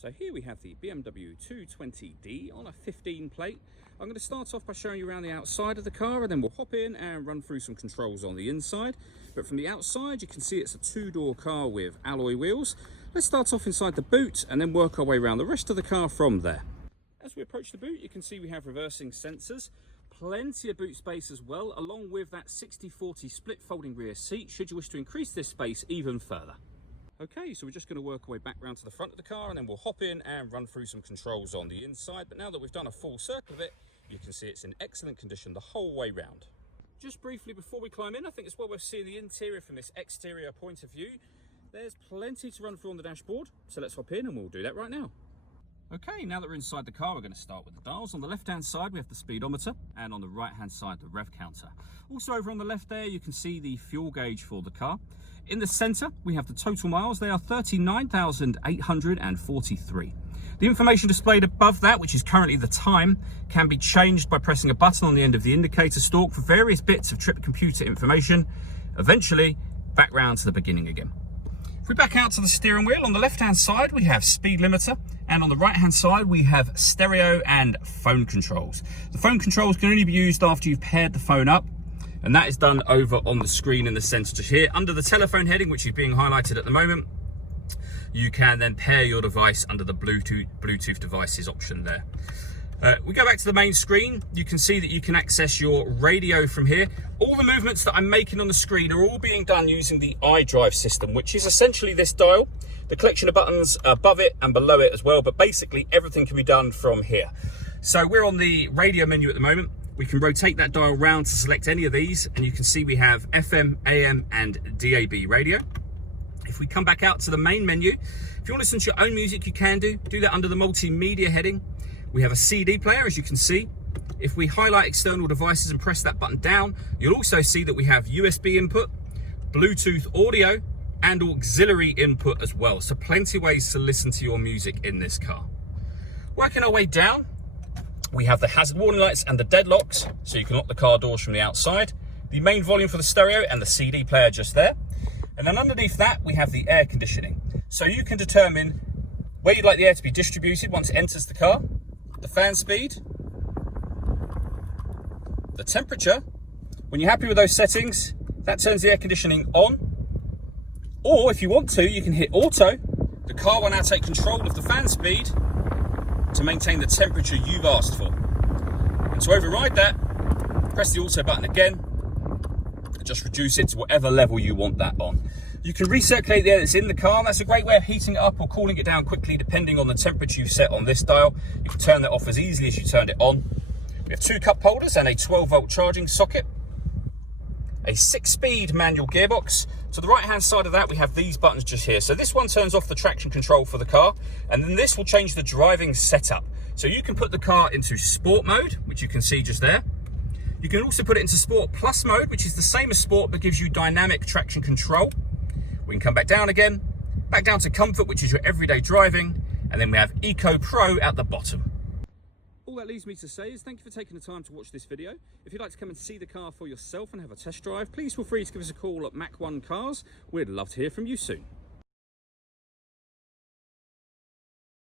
So here we have the BMW 220D on a 15 plate. I'm going to start off by showing you around the outside of the car, and then we'll hop in and run through some controls on the inside. But from the outside you can see it's a two-door car with alloy wheels. Let's start off inside the boot and then work our way around the rest of the car from there. As we approach the boot, you can see we have reversing sensors, plenty of boot space as well, along with that 60/40 split folding rear seat should you wish to increase this space even further. Okay, so we're just going to work our way back round to the front of the car and then we'll hop in and run through some controls on the inside. But now that we've done a full circle of it, you can see it's in excellent condition the whole way round. Just briefly before we climb in, I think it's well worth seeing the interior from this exterior point of view. There's plenty to run through on the dashboard, so let's hop in and we'll do that right now. Okay, now that we're inside the car, we're going to start with the dials. On the left-hand side, we have the speedometer, and on the right-hand side, the rev counter. Also over on the left there, you can see the fuel gauge for the car. In the center, we have the total miles. They are 39,843. The information displayed above that, which is currently the time, can be changed by pressing a button on the end of the indicator stalk for various bits of trip computer information. Eventually, back round to the beginning again. If we back out to the steering wheel, on the left-hand side, we have speed limiter, and on the right-hand side, we have stereo and phone controls. The phone controls can only be used after you've paired the phone up, and that is done over on the screen in the center just here. Under the telephone heading, which is being highlighted at the moment, you can then pair your device under the Bluetooth devices option there. We go back to the main screen. You can see that you can access your radio from here. All the movements that I'm making on the screen are all being done using the iDrive system, which is essentially this dial, the collection of buttons above it and below it as well, but basically everything can be done from here. So we're on the radio menu at the moment. We can rotate that dial round to select any of these, and you can see we have FM, AM and DAB radio. If we come back out to the main menu, if you want to listen to your own music, you can do that under the multimedia heading. We have a CD player, as you can see. If we highlight external devices and press that button down, you'll also see that we have USB input, Bluetooth audio, and auxiliary input as well. So plenty of ways to listen to your music in this car. Working our way down, we have the hazard warning lights and the deadlocks, so you can lock the car doors from the outside. The main volume for the stereo and the CD player just there. And then underneath that, we have the air conditioning. So you can determine where you'd like the air to be distributed once it enters the car, the fan speed, the temperature. When you're happy with those settings, that turns the air conditioning on. Or if you want to, you can hit auto. The car will now take control of the fan speed to maintain the temperature you've asked for. And to override that, press the auto button again and just reduce it to whatever level you want that on. You can recirculate the air that's in the car. That's a great way of heating it up or cooling it down quickly depending on the temperature you've set on this dial. You can turn that off as easily as you turned it on. We have 2 cup holders and a 12-volt charging socket. A 6-speed manual gearbox. To the right-hand side of that, we have these buttons just here. So this one turns off the traction control for the car, and then this will change the driving setup. So you can put the car into sport mode, which you can see just there. You can also put it into Sport Plus mode, which is the same as Sport, but gives you dynamic traction control. We can come back down again, back down to Comfort, which is your everyday driving, and then we have Eco Pro at the bottom. All that leaves me to say is thank you for taking the time to watch this video. If you'd like to come and see the car for yourself and have a test drive, please feel free to give us a call at Mach 1 Cars. We'd love to hear from you soon.